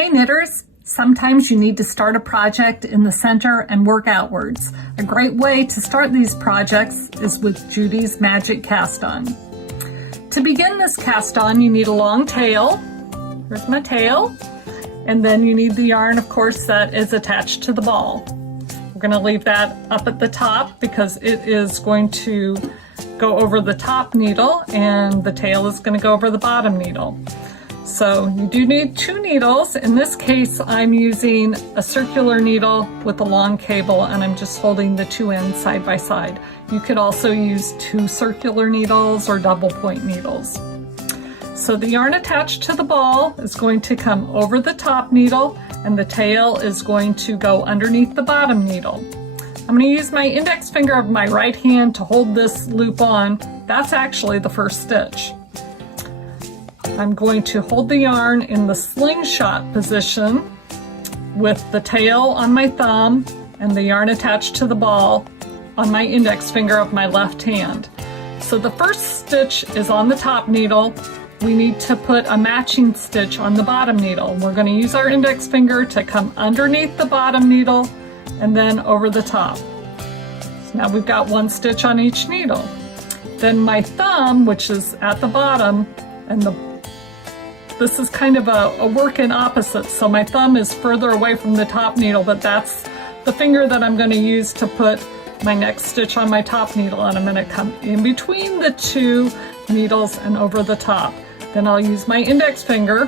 Hey knitters, sometimes you need to start a project in the center and work outwards. A great way to start these projects is with Judy's Magic Cast On. To begin this cast on, you need a long tail. Here's my tail. And then you need the yarn, of course, that is attached to the ball. We're going to leave that up at the top because it is going to go over the top needle and the tail is going to go over the bottom needle. So you do need 2 needles. In this case, I'm using a circular needle with a long cable and I'm just holding the 2 ends side by side. You could also use 2 circular needles or double point needles. So the yarn attached to the ball is going to come over the top needle and the tail is going to go underneath the bottom needle. I'm going to use my index finger of my right hand to hold this loop on. That's actually the first stitch. I'm going to hold the yarn in the slingshot position with the tail on my thumb and the yarn attached to the ball on my index finger of my left hand. So the first stitch is on the top needle. We need to put a matching stitch on the bottom needle. We're going to use our index finger to come underneath the bottom needle and then over the top. So now we've got 1 stitch on each needle. Then my thumb, which is at the bottom, and this is kind of a work in opposites. So my thumb is further away from the top needle, but that's the finger that I'm going to use to put my next stitch on my top needle, and I'm going to come in between the 2 needles and over the top. Then I'll use my index finger,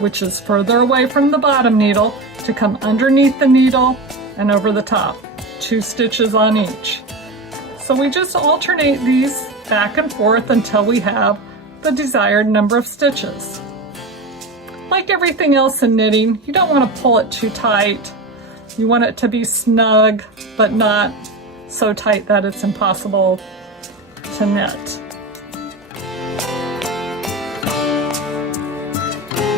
which is further away from the bottom needle, to come underneath the needle and over the top. 2 stitches on each. So we just alternate these back and forth until we have the desired number of stitches. Like everything else in knitting, you don't want to pull it too tight. You want it to be snug, but not so tight that it's impossible to knit.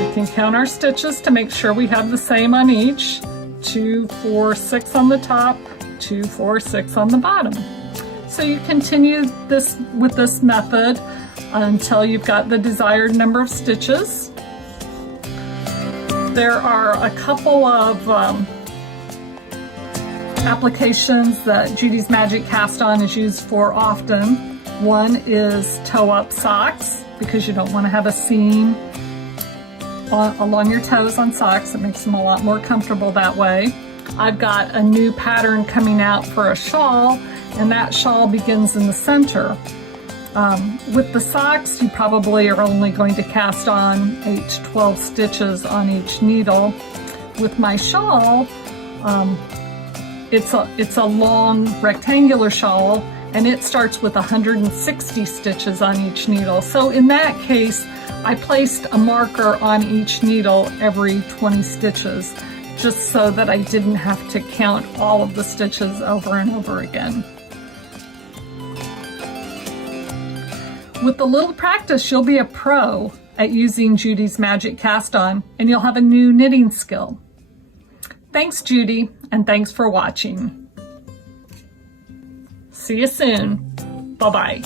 We can count our stitches to make sure we have the same on each. 2, 4, 6 on the top, 2, 4, 6 on the bottom. So you continue this with this method until you've got the desired number of stitches. There are a couple of applications that Judy's Magic Cast On is used for often. One is toe-up socks, because you don't want to have a seam along your toes on socks. It makes them a lot more comfortable that way. I've got a new pattern coming out for a shawl, and that shawl begins in the center. With the socks, you probably are only going to cast on 8 to 12 stitches on each needle. With my shawl, it's a long rectangular shawl, and it starts with 160 stitches on each needle. So in that case, I placed a marker on each needle every 20 stitches, just so that I didn't have to count all of the stitches over and over again. With a little practice, you'll be a pro at using Judy's Magic Cast On, and you'll have a new knitting skill. Thanks, Judy, and thanks for watching. See you soon. Bye-bye.